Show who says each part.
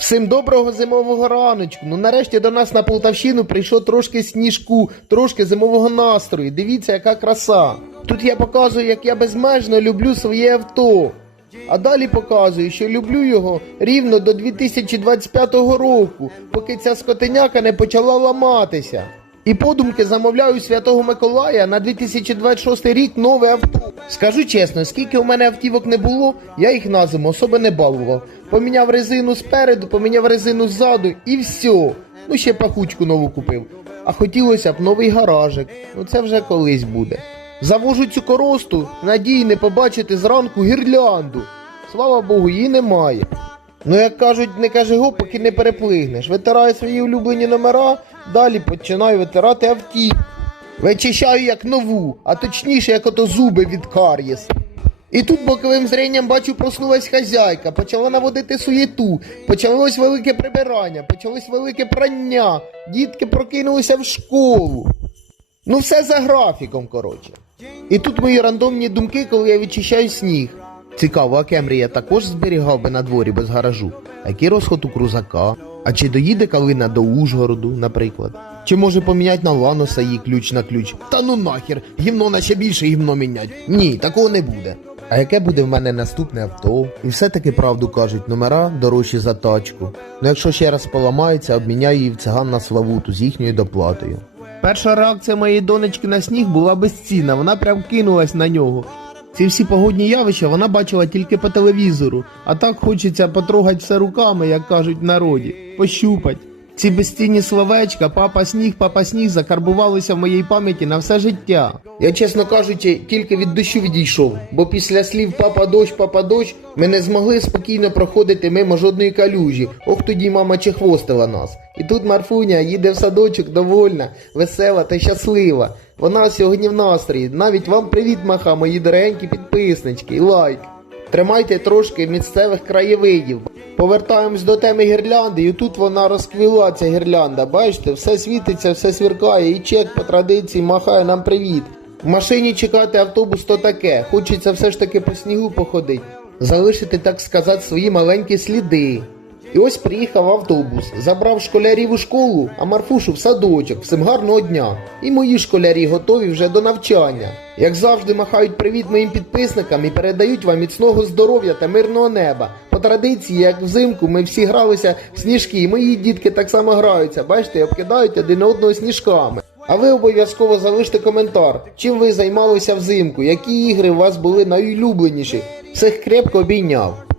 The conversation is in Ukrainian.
Speaker 1: Всім доброго зимового раночку. Ну нарешті до нас на Полтавщину прийшло трошки сніжку, трошки зимового настрою. Дивіться, яка краса. Тут я показую, як я безмежно люблю своє авто. А далі показую, що люблю його рівно до 2025 року, поки ця скотиняка не почала ламатися. І подумки замовляю Святого Миколая на 2026 рік нове авто. Скажу чесно, скільки у мене автівок не було, я їх на зиму особо не балував. Поміняв резину спереду, поміняв резину ззаду і все. Ну ще пахучку нову купив. А хотілося б новий гаражик. Ну це вже колись буде. Завожу цю коросту, в надії не побачити зранку гірлянду. Слава Богу, її немає. Ну, як кажуть, не кажи го, поки не переплигнеш. Витираю свої улюблені номера, далі починаю витирати авті. Вичищаю як нову, а точніше, як ото зуби від кар'єс. І тут боковим зренням бачу, проснулась хазяйка, почала наводити суєту, почалось велике прибирання, почалось велике прання, дітки прокинулися в школу. Ну, все за графіком, коротше. І тут мої рандомні думки, коли я відчищаю сніг. Цікаво, а Кемрія також зберігав би на дворі без гаражу. А який розход у крузака? А чи доїде калина до Ужгороду, наприклад? Чи може поміняти на Ланоса її ключ на ключ? Та ну нахер, гімно на ще більше гімно мінять. Ні, такого не буде. А яке буде в мене наступне авто? І все-таки правду кажуть, номера дорожчі за тачку. Ну якщо ще раз поламається, обміняю її в циган на Славуту з їхньою доплатою. Перша реакція моєї донечки на сніг була безцінна, вона прям кинулась на нього. Ці всі погодні явища вона бачила тільки по телевізору, а так хочеться потрогати все руками, як кажуть в народі, пощупать. Ці безцінні словечка, папа сніг, папа сніг закарбувалися в моїй пам'яті на все життя. Я, чесно кажучи, тільки від дощу відійшов, бо після слів папа дощ, папа дощ ми не змогли спокійно проходити мимо жодної калюжі. Ох тоді мама чехвостила нас. І тут Марфуня їде в садочок довольна, весела та щаслива. Вона сьогодні в настрої. Навіть вам привіт, маха, мої дорогенькі підписнички, і лайк. Тримайте трошки місцевих краєвидів. Повертаємось до теми гірлянди, і тут вона розквіла ця гірлянда. Бачите, все світиться, все свіркає, і чек по традиції махає нам привіт. В машині чекати автобус то таке. Хочеться все ж таки по снігу походити. Залишити, так сказати, свої маленькі сліди. І ось приїхав автобус, забрав школярів у школу, а Марфушу в садочок. Всім гарного дня. І мої школярі готові вже до навчання. Як завжди, махають привіт моїм підписникам і передають вам міцного здоров'я та мирного неба. Традиції, як взимку, ми всі гралися в сніжки, і мої дітки так само граються. Бачите, обкидають один одного сніжками. А ви обов'язково залиште коментар, чим ви займалися взимку, які ігри у вас були найулюбленіші. Всіх крепко обійняв.